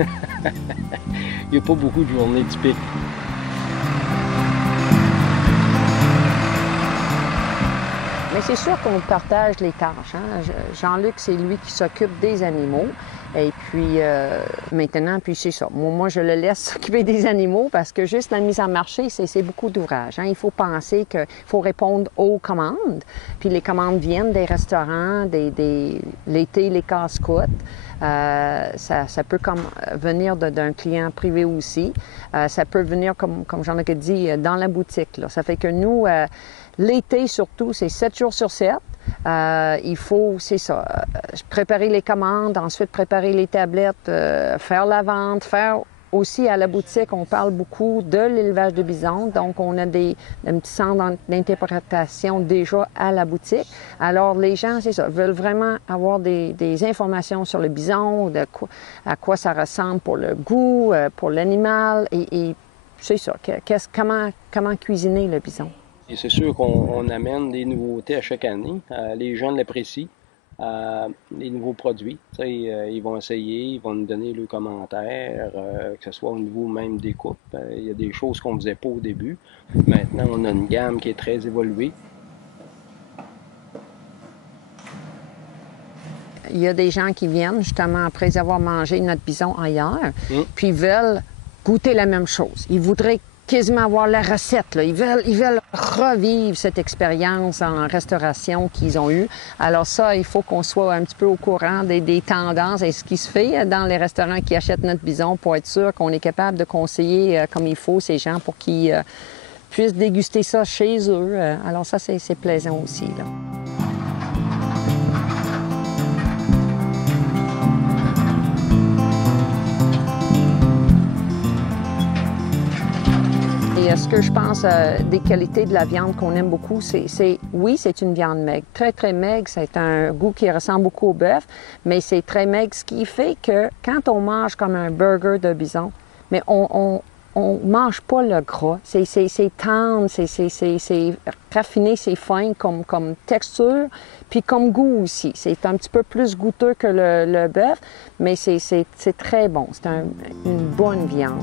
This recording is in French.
Il n'y a pas beaucoup de journées typiques. Mais c'est sûr qu'on partage les tâches. Hein? Jean-Luc, c'est lui qui s'occupe des animaux. Et puis maintenant, puis c'est ça. Moi, je le laisse s'occuper des animaux parce que juste la mise en marché, c'est beaucoup d'ouvrage. Hein? Il faut penser qu'il faut répondre aux commandes. Puis les commandes viennent des restaurants, l'été, les casse-croûtes. Ça peut venir d'un client privé aussi. Ça peut venir, comme Jean-Luc a dit, dans la boutique. Là. Ça fait que nous, l'été surtout, c'est 7 jours sur 7. Il faut, c'est ça, préparer les commandes, ensuite préparer les tablettes, faire la vente, faire aussi à la boutique, on parle beaucoup de l'élevage de bisons, donc on a un petit centre d'interprétation déjà à la boutique. Alors les gens, c'est ça, veulent vraiment avoir des informations sur le bison, à quoi ça ressemble pour le goût, pour l'animal, et c'est ça, comment cuisiner le bison. Et c'est sûr qu'on amène des nouveautés à chaque année. Les gens l'apprécient. Les nouveaux produits, ils vont essayer, ils vont nous donner leurs commentaires, que ce soit au niveau même des coupes. Il y a des choses qu'on ne faisait pas au début. Maintenant, on a une gamme qui est très évoluée. Il y a des gens qui viennent justement après avoir mangé notre bison ailleurs, puis veulent goûter la même chose. Ils voudraient quasiment avoir la recette. Là. Ils veulent revivre cette expérience en restauration qu'ils ont eue. Alors ça, il faut qu'on soit un petit peu au courant des tendances et ce qui se fait dans les restaurants qui achètent notre bison pour être sûr qu'on est capable de conseiller comme il faut ces gens pour qu'ils puissent déguster ça chez eux. Alors ça, c'est plaisant aussi. Là. Et ce que je pense des qualités de la viande qu'on aime beaucoup, oui, c'est une viande maigre. Très, très maigre. C'est un goût qui ressemble beaucoup au bœuf, mais c'est très maigre, ce qui fait que quand on mange comme un burger de bison, mais on mange pas le gras. C'est tendre, c'est raffiné, c'est fin comme texture, puis comme goût aussi. C'est un petit peu plus goûteux que le bœuf, mais c'est très bon. C'est une bonne viande.